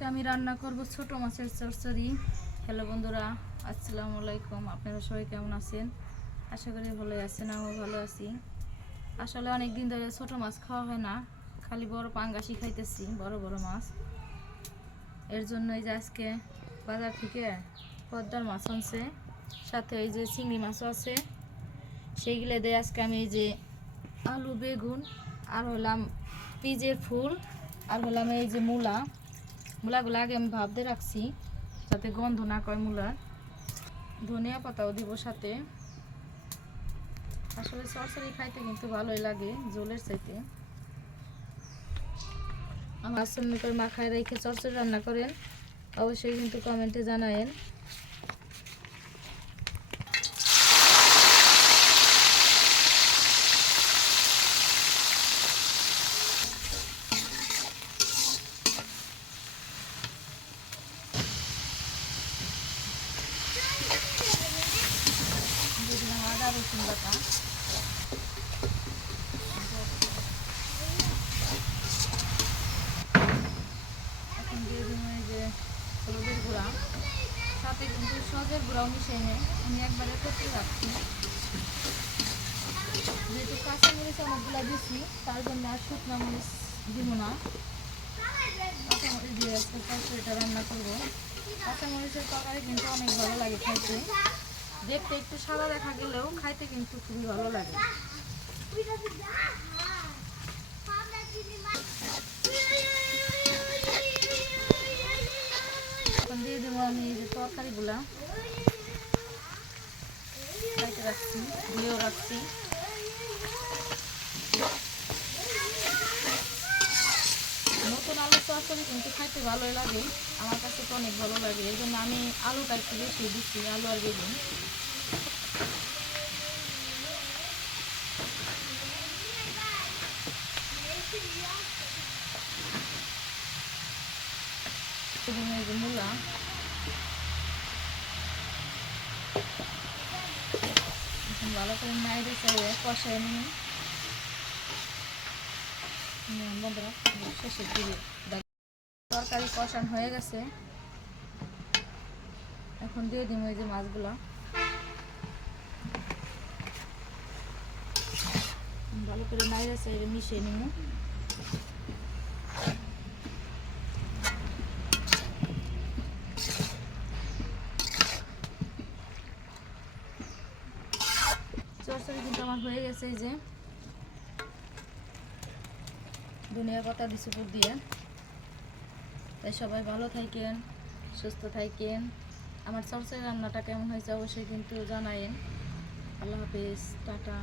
আজকে আমি রান্না করব ছোট মাছের চচ্চড়ি। হ্যালো বন্ধুরা, আসসালামু আলাইকুম। আপনারা সবাই কেমন আছেন? আশা করি ভালো আছেন, আমিও ভালো আছি। আসলে অনেক দিন ধরে ছোট মাছ খাওয়া হয় না, খালি বড় পাঙ্গাসই খাইতেছি, বড় বড় মাছ। এর জন্যই যে আজকে বাজার থেকে পদ্মার মাছ আনছে, সাথে এই যে চিংড়ি মাছও আছে। সেইগুলো দিয়ে আজকে আমি এই যে আলু, বেগুন, আর হলাম পিজের ফুল, আর হলাম এই যে মূলাগুলো আগে আমি ভাবতে রাখছি যাতে গন্ধ না কয় মূলার। ধনিয়া পাতাও দিব সাথে। আসলে চচ্চড়ি খাইতে কিন্তু ভালোই লাগে ঝোলের চাইতে। আমার সামনে করে মাখায় রেখে চচ্চড়ি রান্না করেন, অবশ্যই কিন্তু কমেন্টে জানায়েন। আদা রসুন বাটা, এখন দিয়ে দিব এই যে হলুদের গুঁড়া, সাথে কিন্তু সজের গুঁড়াও মিশিয়ে নেই, আমি একবারে করতে রাখছি। যেহেতু কাঁচা মরিচ অনেকগুলো দিচ্ছি, তার জন্য আর শুকনো মরিচ দিব না। কাঁচা মরিচ দিয়ে আজকে তরকারিটা রান্না করবো। কাঁচা মরিচের তরকারি কিন্তু অনেক ভালো লাগে খাইতে, দেখতে একটু সাদা দেখা গেলেও খাইতে কিন্তু খুবই ভালো লাগে। এখন দিয়ে দেবো আমি এই যে তরকারিগুলা খাইতে রাখছি, ধুয়েও রাখছি। নতুন আলুর তরকারি কিন্তু খাইতে ভালোই লাগে, আমার কাছে তো অনেক ভালো লাগে। এই জন্য আমি আলুটা একটু বেশি দিচ্ছি, আলু আর বেগুন। মূলা ভালো করে নাইড়ে চাইড়ে কষায় নিয়ে বন্ধুরা শেষের দিকে তরকারি কষান হয়ে গেছে। এখন দিয়ে দিব এই যে মাছগুলা, ভালো করে নাইড়ে চাইড়ে মিশিয়ে নিব। চচ্চড়ি কিন্তু আমার হয়ে গেছে। এই যে ধনিয়া পাতা দিছি উপর দিয়ে। তাই সবাই ভালো থাকেন, সুস্থ থাকেন। আমার চচ্চড়ি রান্নাটা কেমন হয়েছে অবশ্যই কিন্তু জানায়েন। আল্লাহ হাফেজ, টাটা।